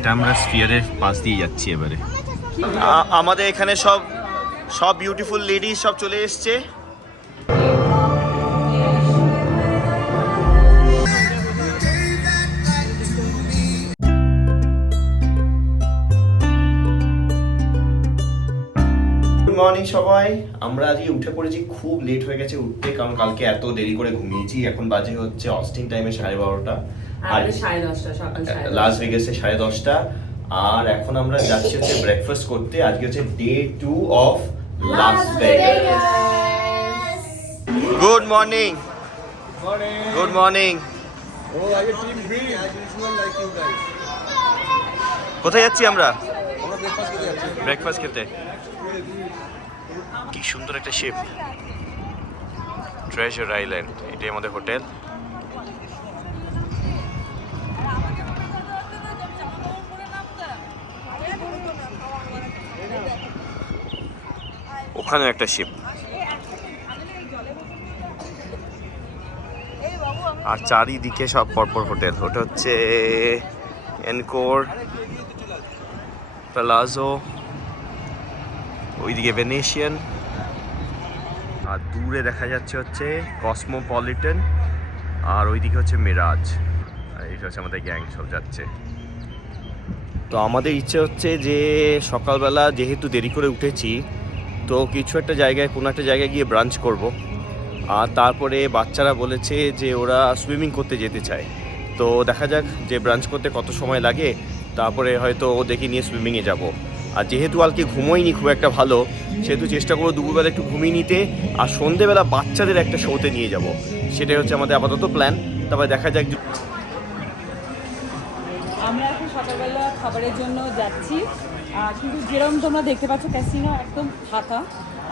এটা আমরা স্ফিয়ারের পাশ দিয়ে যাচ্ছি এবারে। আমাদের এখানে সব বিউটিফুল লেডিজ সব চলে এসছে। গুড মর্নিং সবাই। আমরা আজকে উঠে পড়েছি, খুব লেট হয়ে গেছে উঠতে, কারণ কালকে এত দেরি করে ঘুমিয়েছি। এখন বাজে হচ্ছে অস্টিন টাইমে 12:30, আর 10:30 লাস ভেগাসে 10:30। আর এখন আমরা যাচ্ছি হচ্ছে ব্রেকফাস্ট করতে। আজকে হচ্ছে day 2 of Las Vegas. Good morning. Good morning. কোথায় যাচ্ছি আমরা? ব্রেকফাস্ট খেতে। কি সুন্দর একটা শিপ, ট্রেজার আইল্যান্ড। এটাই আমাদের হোটেল। ওখানে একটা শিপ, আর চারিদিকে সব পরপর হোটেল। ওটা হচ্ছে এনকোর, প্যালাজো, ওইদিকে ভেনেশিয়ান, আর দূরে দেখা যাচ্ছে হচ্ছে কসমোপলিটন, আর ওইদিকে হচ্ছে মিরাজ। আর এটা হচ্ছে আমাদের গ্যাং সব যাচ্ছে। তো আমাদের ইচ্ছে হচ্ছে যে সকালবেলা যেহেতু দেরি করে উঠেছি, তো কিছু একটা জায়গায়, কোনো একটা জায়গায় গিয়ে ব্রাঞ্চ করব। আর তারপরে বাচ্চারা বলেছে যে ওরা সুইমিং করতে যেতে চায়। তো দেখা যাক যে ব্রাঞ্চ করতে কত সময় লাগে, তারপরে হয়তো ওদেরকে নিয়ে সুইমিংয়ে যাব। আর যেহেতু কালকে ঘুমোইনি খুব একটা ভালো, সেহেতু চেষ্টা করবো দুপুরবেলা একটু ঘুমিয়ে নিতে, আর সন্ধেবেলা বাচ্চাদের একটা শোতে নিয়ে যাব। সেটাই হচ্ছে আমাদের আপাতত প্ল্যান। তারপরে দেখা যাক। আমরা এখন সকালবেলা খাবারের জন্য যাচ্ছি, কিন্তু যেরকম তোমরা দেখতে পাচ্ছ ক্যাসিনো একদম ফাঁকা,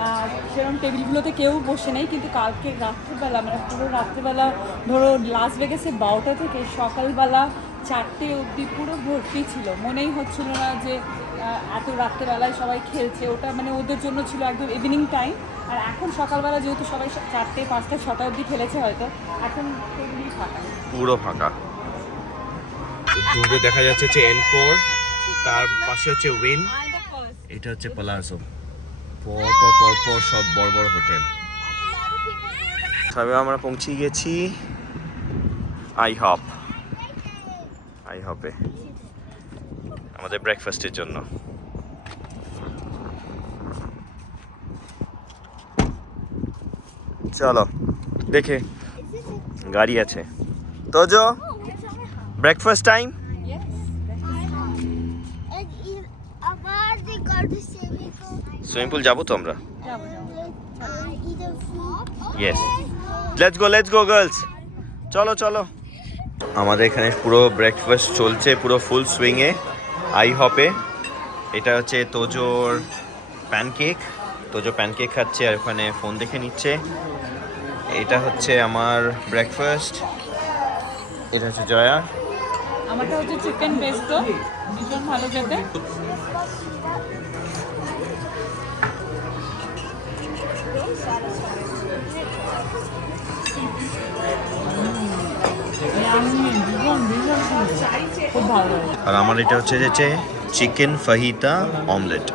আর সেরকম টেবিলগুলোতে কেউ বসে নেই। কিন্তু কালকে রাত্রেবেলা, মানে পুরো রাত্রেবেলা ধরো লাস ভেগাসে 12টা থেকে সকালবেলা 4টে অবধি পুরো ভর্তি ছিল। মনেই হচ্ছিল না যে এত রাত্রেবেলায় সবাই খেলছে। ওটা মানে ওদের জন্য ছিল একদম ইভিনিং টাইম। আর এখন সকালবেলা যেহেতু সবাই 4টে, 5টা, 6টা অবধি খেলেছে, হয়তো এখন টেবিলই ফাঁকা, পুরো ফাঁকা। দূরে দেখা যাচ্ছে হচ্ছে এনকোর, তার পাশে হচ্ছে উইন, এটা হচ্ছে প্যালাজো। পর সব বড় বড় হোটেল। তবে আমরা পৌঁছে গেছি আইহপে আমাদের ব্রেকফাস্টের জন্য। চলো দেখে, গাড়ি আছে। Tojo, breakfast time. Swimming pool যাবো তো আমরা। ইয়েস, লেটস গো গার্লস, চলো চলো। আমাদের এখানে পুরো ব্রেকফাস্ট চলছে পুরো ফুল সুইংয়ে আইহপে। এটা হচ্ছে তোজোর প্যানকেক। তোজো প্যানকেক খাচ্ছে আর ওখানে ফোন দেখে নিচ্ছে। এটা হচ্ছে আমার ব্রেকফাস্ট। এটা হচ্ছে জয়া। আমারটা হচ্ছে চিকেন পেস্টো, ভীষণ ভালো খেতে। খুব ভালো। আর আমার এটা হচ্ছে চিকেন ফাহিতা অমলেট।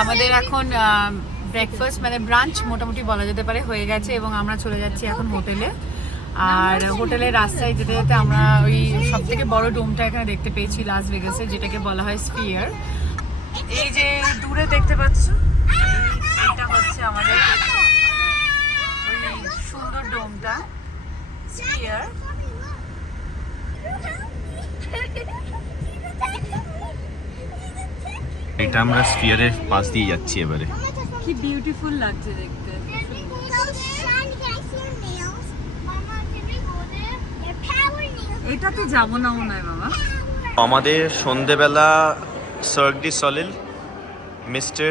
আমাদের এখন ব্রেকফাস্ট মানে ব্রাঞ্চ মোটামুটি বলা যেতে পারে হয়ে গেছে, এবং আমরা চলে যাচ্ছি এখন হোটেলে। আর হোটেলের রাস্তায় যেতে যেতে আমরা ওই সব থেকে বড় ডোমটা এখানে দেখতে পেয়েছি লাস ভেগাসে, যেটাকে বলা হয় স্ফিয়ার। এই যে দূরে দেখতে পাচ্ছ, এটা হচ্ছে আমাদের ওই সুন্দর ডোমটা, স্ফিয়ার। এটা আমরা স্ফিয়ারের পাশ দিয়ে যাচ্ছি এবারে। কি বিউটিফুল লাগছে দেখতে। এটাতে যাবো না মনে হয় বাবা। আমাদের সন্ধেবেলা সার্ক ডি সলিল মিস্টার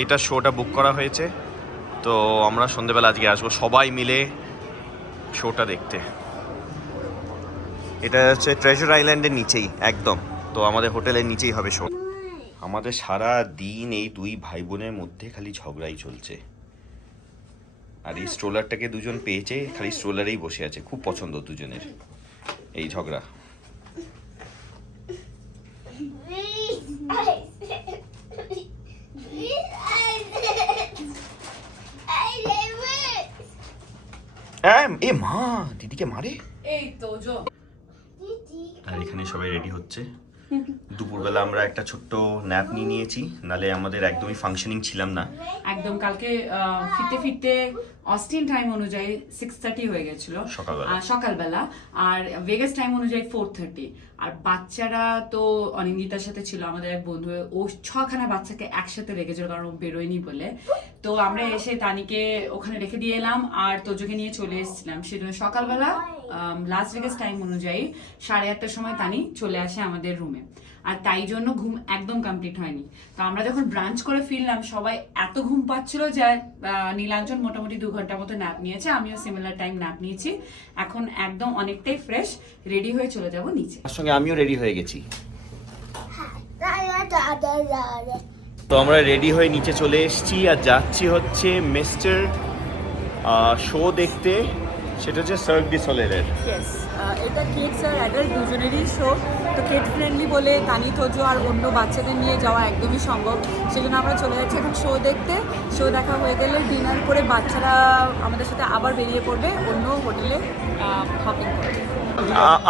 এইটা শোটা বুক করা হয়েছে। তো আমরা সন্ধেবেলা আজকে আসবো সবাই মিলে শোটা দেখতে। এটা হচ্ছে ট্রেজার আইল্যান্ডের নিচেই একদম, তো আমাদের হোটেলের নিচেই হবে শো। আমাদের সারা দিন এই দুই ভাই বোনের মধ্যে খালি ঝগড়াই চলছে। আর এই স্ট্রোলারটাকে দুজন পেয়েছে, খালি স্ট্রোলারেই বসে আছে। খুব পছন্দ দুজনের এই ঝগড়া। এ মা, দিদিকে মারে। এই তো আর এখানে সবাই রেডি হচ্ছে। দুপুরবেলা আমরা একটা ছোট্ট ন্যাপ নিয়ে নিয়েছি, নালে আমাদের একদমই ফাংশনিং ছিলাম না। একদম কালকে ফিরতে ফিরতে অস্টিন টাইম অনুযায়ী 6:30 হয়ে গেছিল সকালবেলা, আর ভেগাস টাইম অনুযায়ী 4:30। আর বাচ্চারা তো অনিন্দিতার সাথে ছিল, আমাদের এক বন্ধু, ও 6খানা বাচ্চাকে একসাথে রেখেছিল কারণ ও বেরোয়নি বলে। তো আমরা এসে তানিকে ওখানে রেখে দিয়ে এলাম আর তোজোকে নিয়ে চলে এসেছিলাম। সেজন্য সকালবেলা লাস ভেগাস টাইম অনুযায়ী 8:30টার সময় তানি চলে আসে আমাদের রুমে, আর তাই জন্য ঘুম একদম কমপ্লিট হয়নি। তো আমরা যখন ব্রাঞ্চ করে ফিরলাম সবাই এত ঘুম পাচ্ছিল যে নীলাঞ্জন মোটামুটি 2 ঘন্টার মতো ন্যাপ নিয়েছে, আমিও সিমিলার টাইম ন্যাপ নিয়েছি। এখন একদম অনেকটাই ফ্রেশ, রেডি হয়ে চলে যাব নিচে। তার সঙ্গে আমিও রেডি হয়ে গেছি। তো আমরা রেডি হয়ে নিচে চলে এসেছি আর যাচ্ছি হচ্ছে মিস্টার শো দেখতে, সেটা হচ্ছে সার্ক ডি সোলেলের। এটা কিডস আর অ্যাডাল্ট দুজনেরই শো। তো কিড ফ্রেন্ডলি বলে তানি, তোজো আর অন্য বাচ্চাদের নিয়ে যাওয়া একদমই সম্ভব, সেজন্য আমরা চলে যাচ্ছি এখন শো দেখতে। শো দেখা হয়ে গেলে ডিনার করে বাচ্চারা আমাদের সাথে আবার বেরিয়ে পড়বে অন্য হোটেলে শপিং করবে।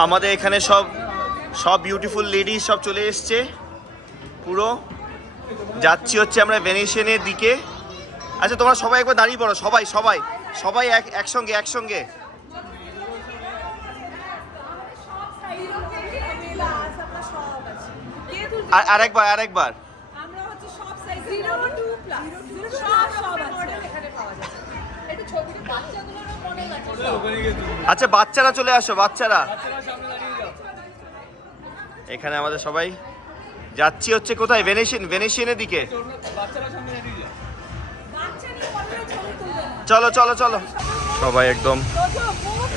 আমাদের এখানে সব সব বিউটিফুল লেডিজ সব চলে এসছে পুরো। যাচ্ছি হচ্ছে আমরা ভেনিশিয়ানের দিকে। আচ্ছা তোমরা সবাই একবার দাঁড়িয়ে পড়ো, সবাই সবাই সবাই একসঙ্গে একসঙ্গে। আরেকবার আরেকবার। আচ্ছা বাচ্চারা চলে আসো, বাচ্চারা এখানে আমাদের সবাই যাচ্ছি হচ্ছে কোথায়, ভেনিশিয়ানের দিকে। চলো চলো চলো, সবাই একদম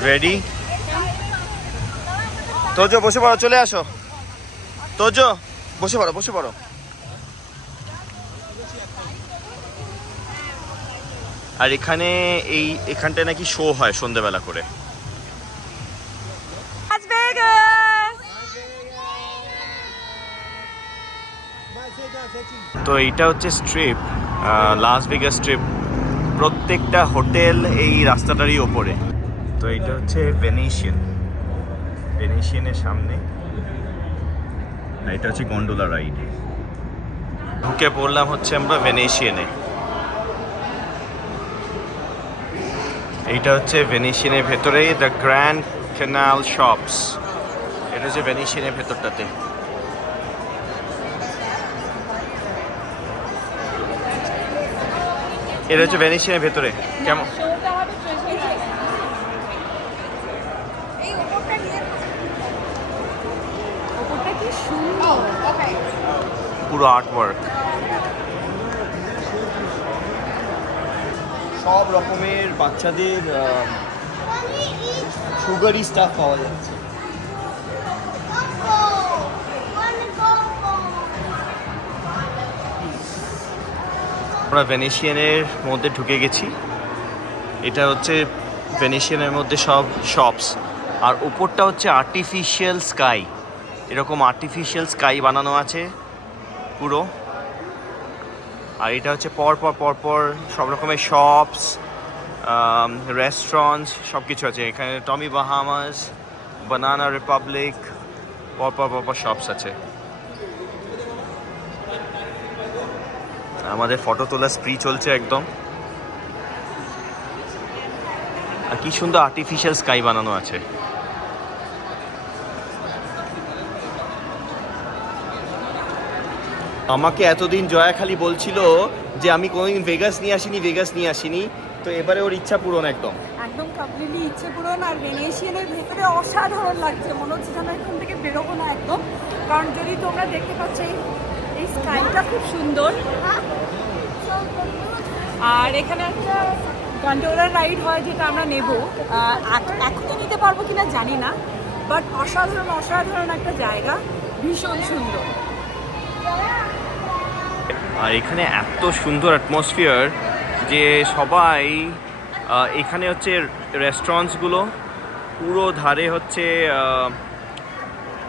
রেডি। তোজো বসে পড়ো, চলে আসো তোজো, বসে পড়ো বসে পড়ো। আর এখানে এখানটায় নাকি শো হয় সন্ধ্যেবেলা করে। তো এইটা হচ্ছে স্ট্রিপ, লাস ভেগাস স্ট্রিপ। প্রত্যেকটা হোটেল এই রাস্তাটারই ওপরে। তো এইটা হচ্ছে ভেনিশিয়ানের সামনে, এটা হচ্ছে গন্ডোলা রাইড। ঢুকে পড়লাম হচ্ছে আমরা ভেনিশিয়ানে। এইটা হচ্ছে ভেনিশিয়ানের ভেতরে দ্য গ্র্যান্ড ক্যানাল শপস। এটা হচ্ছে ভেনিশিয়ানের ভেতরটাতে। এটা হচ্ছে ভেনিশিয়ানের ভেতরে। কেমন পুরো আর্টওয়ার্ক, সব রকমের বাচ্চাদের সুগারি স্টাফ পাওয়া যাচ্ছে। আমরা ভেনিশিয়ানের মধ্যে ঢুকে গেছি। এটা হচ্ছে ভেনিশিয়ানের মধ্যে সব শপস, আর উপরটা হচ্ছে আর্টিফিশিয়াল স্কাই। এরকম আর্টিফিশিয়াল স্কাই বানানো আছে পুরো। আর এটা হচ্ছে পরপর সব রকমের শপস, রেস্টুরেন্টস সব কিছু আছে এখানে। টমি বাহামাস, বানানা রিপাবলিক, পরপর শপস আছে। আমাদের ফটো তোলার স্প্রি চলছে একদম। আর কি সুন্দর আর্টিফিশিয়াল স্কাই বানানো আছে। আমাকে এতদিন জয়া খালি বলছিল যে আমি কোনোদিন ভেগাস নিয়ে আসিনি, তো এবারে ওর ইচ্ছা পূরণ একদম কমপ্লিটলি ইচ্ছে পূরণ। আর ভেনিশিয়ানের ভেতরে অসাধারণ লাগছে, মনে হচ্ছে যেন এখান থেকে বেরোবো না একদম। কারণ যদি তোমরা দেখতে পাচ্ছ এই স্কাইটা খুব সুন্দর। আর এখানে একটা গন্ডোলার রাইড হয় যেটা আমরা নেব, এখনই নিতে পারবো কিনা জানি না, বাট অসাধারণ একটা জায়গা, ভীষণ সুন্দর। আর এখানে এত সুন্দর অ্যাটমসফিয়ার যে সবাই এখানে হচ্ছে রেস্টুরেন্টসগুলো, পুরো ধারে হচ্ছে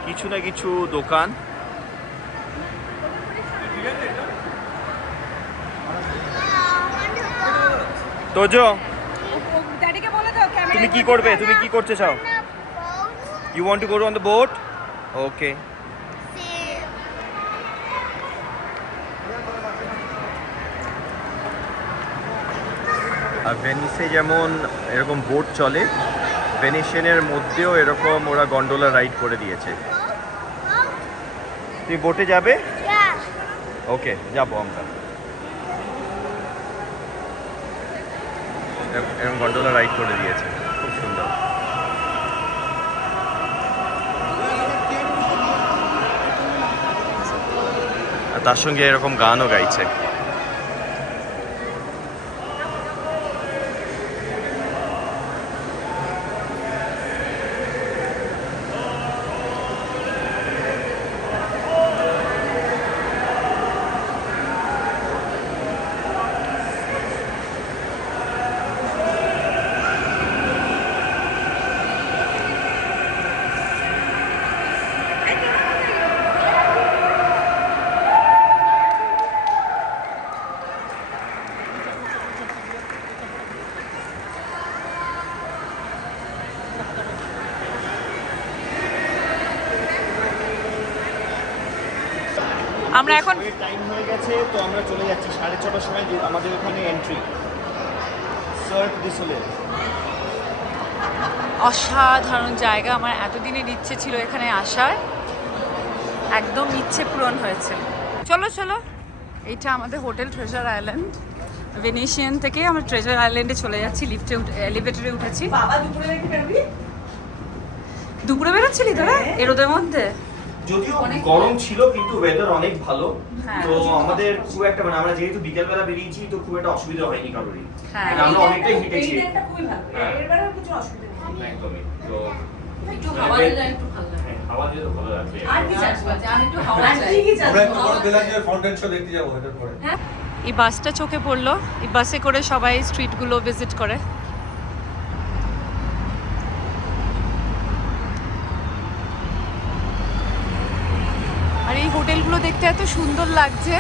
কিছু না কিছু দোকান। তোজো ড্যাডিকে বলে দাও তুমি কি করবে, তুমি কি করতে চাও? You want to go on the boat? Okay. আর ভেনিসে যেমন এরকম বোট চলে, ভেনিশিয়ানের মধ্যেও এরকম ওরা গন্ডোলা রাইড করে দিয়েছে। তুমি বোটে যাবে? ওকে, যাবো আমরা। এরকম গন্ডোলা রাইড করে দিয়েছে, খুব সুন্দর। আর তার সঙ্গে এরকম গানও গাইছে। আমরা এখন টাইম হয়ে গেছে, তো আমরা চলে যাচ্ছি 6:30টার সময়। আমাদের ওখানে এন্ট্রি। সার্ভ দি সোলেল। অসাধারণ জায়গা, আমার এতদিনের ইচ্ছে ছিল এখানে আসার, একদম ইচ্ছে পূরণ হয়েছে। চলো চলো, এইটা আমাদের হোটেল ট্রেজার আইল্যান্ড। ভেনিশিয়ান থেকে আমরা ট্রেজার আইল্যান্ডে চলে যাচ্ছি, এলিভেটরে উঠেছি। দুপুরে বেরোচ্ছিলি তোরা এর ওদের মধ্যে? যদিও গরম ছিল কিন্তু ওয়েদার অনেক ভালো, তো আমাদের খুব একটা মানে আমরা যেহেতু বিকেলবেলা বেরিয়েছি তো খুব একটা অসুবিধা হয়নি কারোরই। আমরা অনেকটাই হেঁটেছি। এইটা খুবই ভালো, এরবারে কিছু অসুবিধা নেই। একদমই। তো একটু হাওয়া দিলে একটু ভালো লাগে। হাওয়া দিলে তো ভালো লাগবে। আর কি চাস বাজে, আর একটু হাওয়া চাই। আমরা একটু বড় বেলাজের ফাউন্টেন শো দেখতে যাবো এটার পরে। এই বাসটা চোখে পড়লো, এই বাসে করে সবাই স্ট্রিটগুলো ভিজিট করে। আর এই হোটেলগুলো দেখতে এত সুন্দর লাগছে।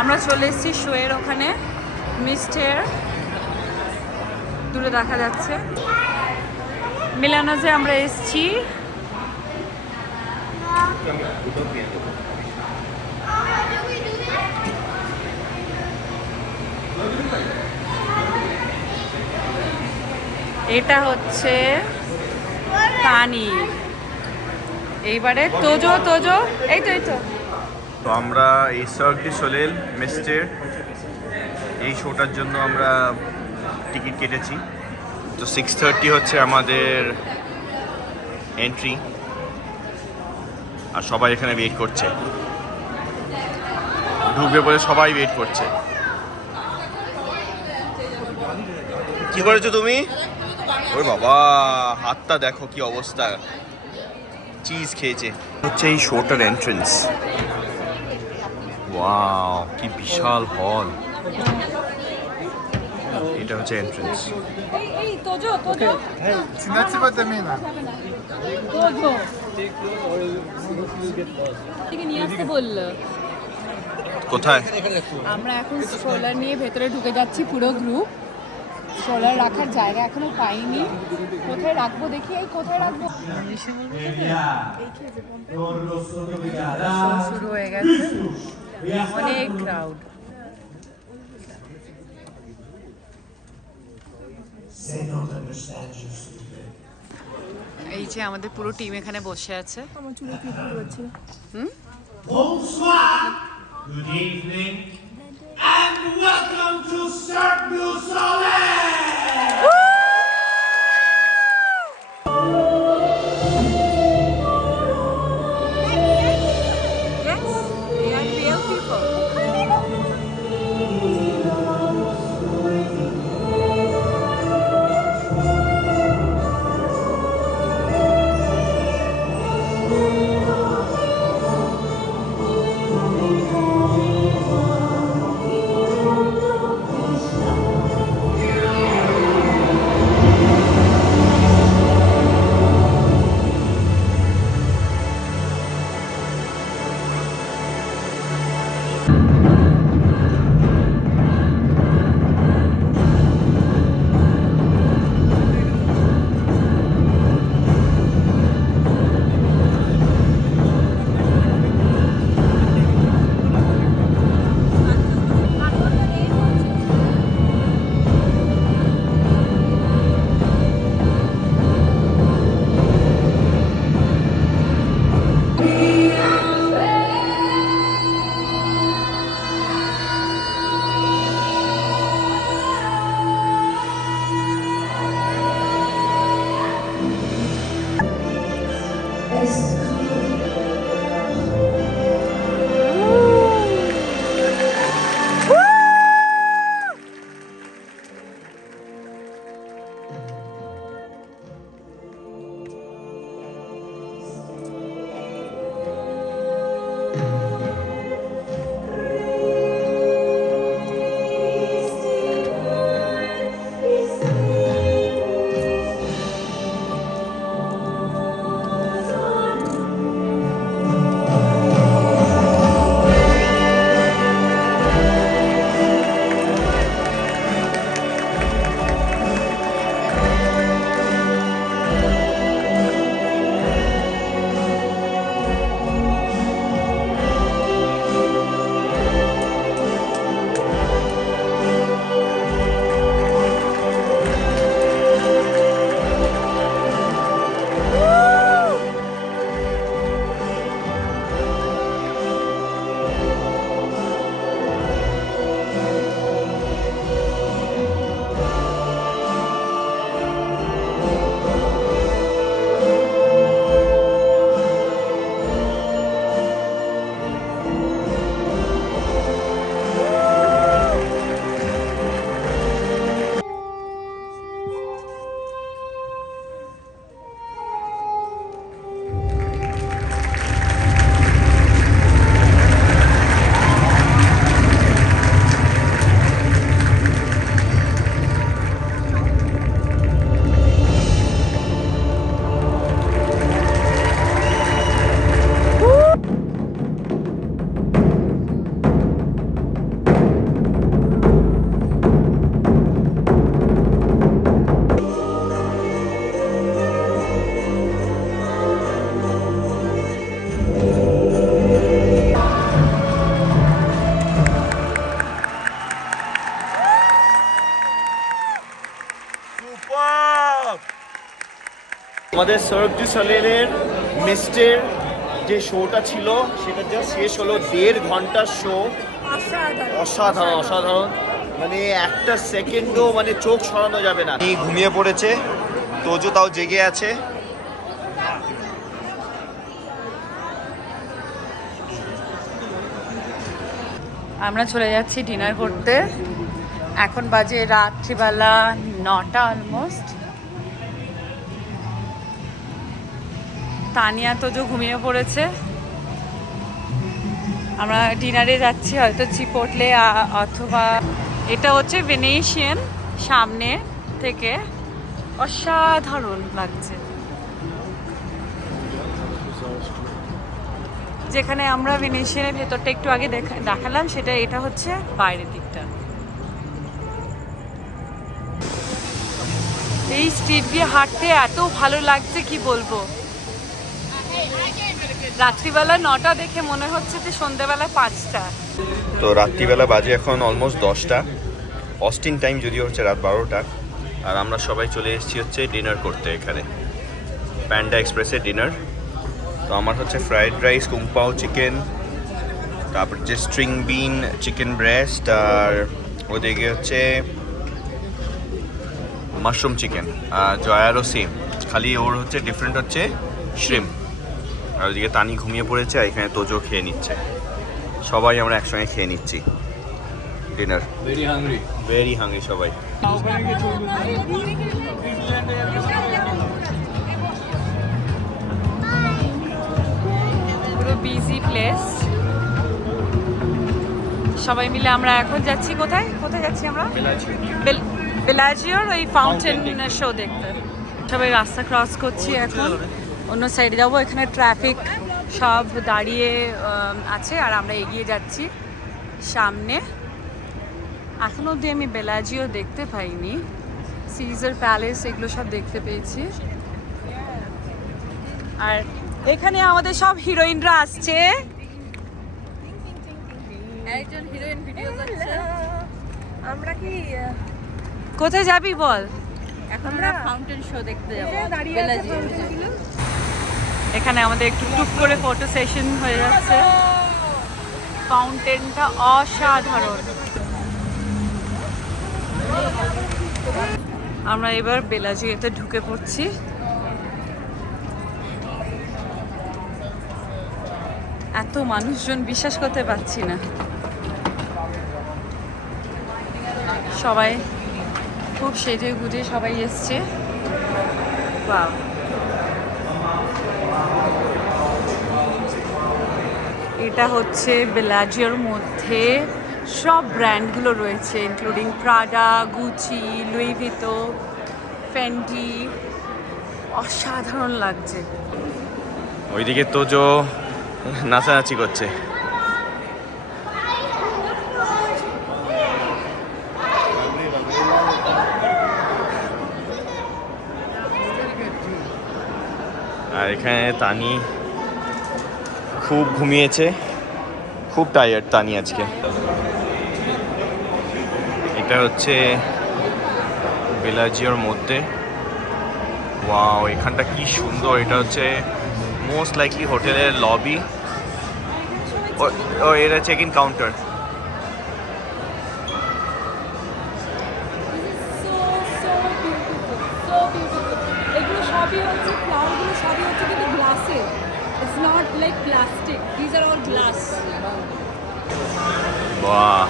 আমরা চলে এসেছি শোয়ের ওখানে, মিস্টের দূরে দেখা যাচ্ছে। মিলানোজে আমরা এসেছি। এটা হচ্ছে পানি। এইবারে তোজো তোজো, এই তো এই তো। তো আমরা এই সার্ভ দি সোলেল মিস্টের এই শোটার জন্য আমরা টিকিট কেটেছি। তো 6:30 হচ্ছে আমাদের এন্ট্রি, আর সবাই এখানে ওয়েট করছে, ঢুকবে বলে সবাই ওয়েট করছে। কি করেছো তুমি? ওরে বাবা, হাতটা দেখো কি অবস্থা, চিজ খেয়েছে। হচ্ছে এই শোটার এন্ট্রেন্স। ওয়াও, কি বিশাল হল। এটা হচ্ছে এন্ট্রেন্স। এই তোজো তোজো, তোজো থেকে নিয়ে আসতে বললো। কোথায়? আমরা এখন স্ট্রলার নিয়ে ভেতরে ঢুকে যাচ্ছি, পুরো গ্রুপ। স্ট্রলার রাখার জায়গা এখনো পাইনি, কোথায় রাখবো দেখি। এই কোথায় রাখবো, শুরু হয়ে গেছে, অনেক ক্রাউড। এই যে আমাদের পুরো টিম এখানে বসে আছে। আমার চুলে ক্লিপ করছে। Bonsoir, good evening, and welcome to Cirque du Soleil! Yes, they are real people. আমাদের সার্ক ডু সলেলের মিস্টের যে শোটা ছিল সেটা যা শেষ হলো, 1.5 ঘন্টার শো। অসাধারণ অসাধারণ, মানে একটা সেকেন্ডও মানে চোখ সরানো যাবে না। ঘুমিয়ে পড়েছে, তোজো তাও জেগে আছে। আমরা চলে যাচ্ছি ডিনার করতে। এখন বাজে রাত্রিবেলা 9টা অলমোস্ট। তানিয়া তো যে ঘুমিয়ে পড়েছে। আমরা ডিনারে যাচ্ছি হয়তো চিপোটলে অথবা এটা হচ্ছে ভেনেশিয়ান সামনে থেকে। অসাধারণ লাগছে। যেখানে আমরা ভেনেশিয়ানের ভেতরটা একটু আগে দেখালাম সেটা, এটা হচ্ছে বাইরের দিকটা। এই স্ট্রিট দিয়ে হাঁটতে এত ভালো লাগছে কি বলবো। রাত্রিবেলা 9টা দেখে মনে হচ্ছে যে সন্ধ্যেবেলা 5টা। তো রাত্রিবেলা বাজে এখন অলমোস্ট 10টা, অস্টিন টাইম যদিও হচ্ছে রাত 12টা। আর আমরা সবাই চলে এসেছি হচ্ছে ডিনার করতে এখানে, প্যান্ডা এক্সপ্রেসে ডিনার। তো আমার হচ্ছে ফ্রাইড রাইস, কুংপাও চিকেন, তারপর হচ্ছে স্ট্রিং বিন চিকেন ব্রেস্ট, আর ওদিকে হচ্ছে মাশরুম চিকেন। আর জয়ারও সেম, খালি ওর হচ্ছে ডিফারেন্ট হচ্ছে শ্রিম। আর ওদিকে তানি ঘুমিয়ে পড়েছে, আর এখানে তোজো খেয়ে নিচ্ছে। সবাই আমরা একসঙ্গে খেয়ে নিচ্ছি ডিনার। ভেরি হাংরি সবাই। পুরো বিজি প্লেস। সবাই মিলে আমরা এখন যাচ্ছি কোথায় কোথায় যাচ্ছি আমরা? বেলাজিওর ওই ফাউন্টেন শো দেখতে। সবাই রাস্তা ক্রস করছি এখন, অন্য সাইডে যাবো। এখানে ট্রাফিক সব দাঁড়িয়ে আছে আর আমরা এগিয়ে যাচ্ছি সামনে। এখন অবধি আমি বেলাজিও দেখতে পাইনি, সিজার প্যালেস এগুলো সব দেখতে পেয়েছি। আর এখানে আমাদের সব হিরোইনরা আসছে। একজন হিরোইন ভিডিও করছে। আমরা কি কোথায় যাবি বল? এখন আমরা ফাউন্টেন শো দেখতে যাব বেলাজিও। এখানে আমাদের একটু টুক করে ফটো সেশন হয়ে যাচ্ছে। ফাউন্টেনটা অসাধারণ। আমরা এবার বেলাজিওতে ঢুকে পড়ছি। এত মানুষজন বিশ্বাস করতে পারছি না। সবাই খুব সেজে গুজে সবাই এসছে। বাহ, এটা হচ্ছে বেলাজিওর মধ্যে সব ব্র্যান্ডগুলো রয়েছে, including Prada, Gucci, Louis Vuitton, Fendi. অসাধারণ লাগছে। ওইদিকে তোজো নাচানাচি করছে। আর এখানে তানি খুব ঘুমিয়েছে, খুব টায়ার্ড তানি আজকে। এটা হচ্ছে বেলাজিওর মধ্যে। ওয়াও, এখানটা কি সুন্দর। এটা হচ্ছে মোস্ট লাইকলি হোটেলের লবি। ও এটা চেক ইন কাউন্টার। এগুলো সবই হচ্ছে ফ্লাওয়ারগুলো সবই হচ্ছে কিন্তু গ্লাসের। It's not like plastic, this are all glass. বাহ,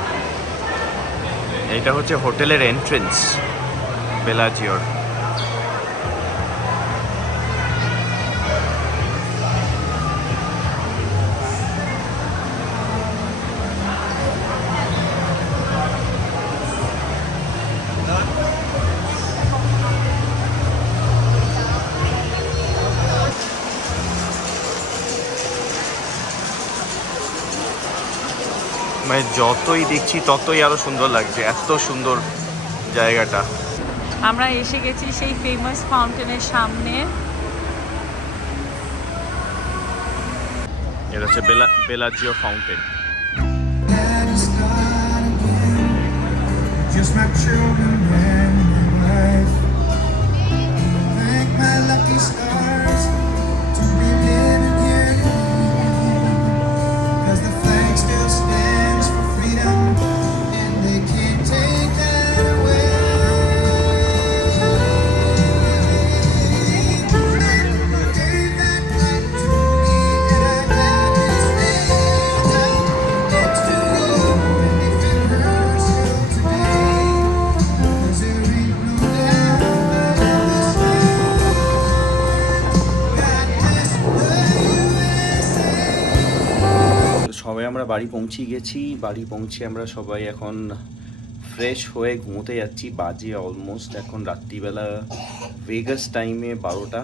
এইটা হচ্ছে হোটেলের এন্ট্রেন্স বেলাজিওর। মানে যতই দেখছি ততই আরো সুন্দর লাগছে, এত সুন্দর জায়গাটা। আমরা এসে গেছি সেই ফেমাস ফাউন্টেনের সামনে। এটা হচ্ছে বেলাজিও fountain. Just my children and my wife. Thank my lucky stars. সবাই আমরা বাড়ি পৌঁছে গেছি। বাড়ি পৌঁছে আমরা সবাই এখন ফ্রেশ হয়ে ঘুমোতে যাচ্ছি। বাজে অলমোস্ট এখন রাত্রিবেলা ভেগাস টাইমে 12টা।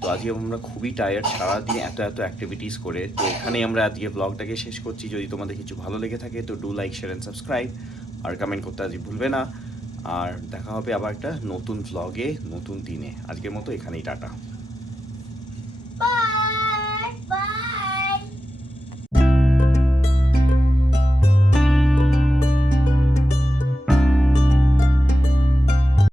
তো আজকে আমরা খুবই টায়ার্ড সারাদিন এত অ্যাক্টিভিটিস করে। তো এখানেই আমরা আজকে ব্লগটাকে শেষ করছি। যদি তোমাদের কিছু ভালো লেগে থাকে তো do like, share and subscribe, আর কমেন্ট করতে আজকে ভুলবে না। আর দেখা হবে আবার একটা নতুন ব্লগে নতুন দিনে। আজকের মতো এখানেই টাটা।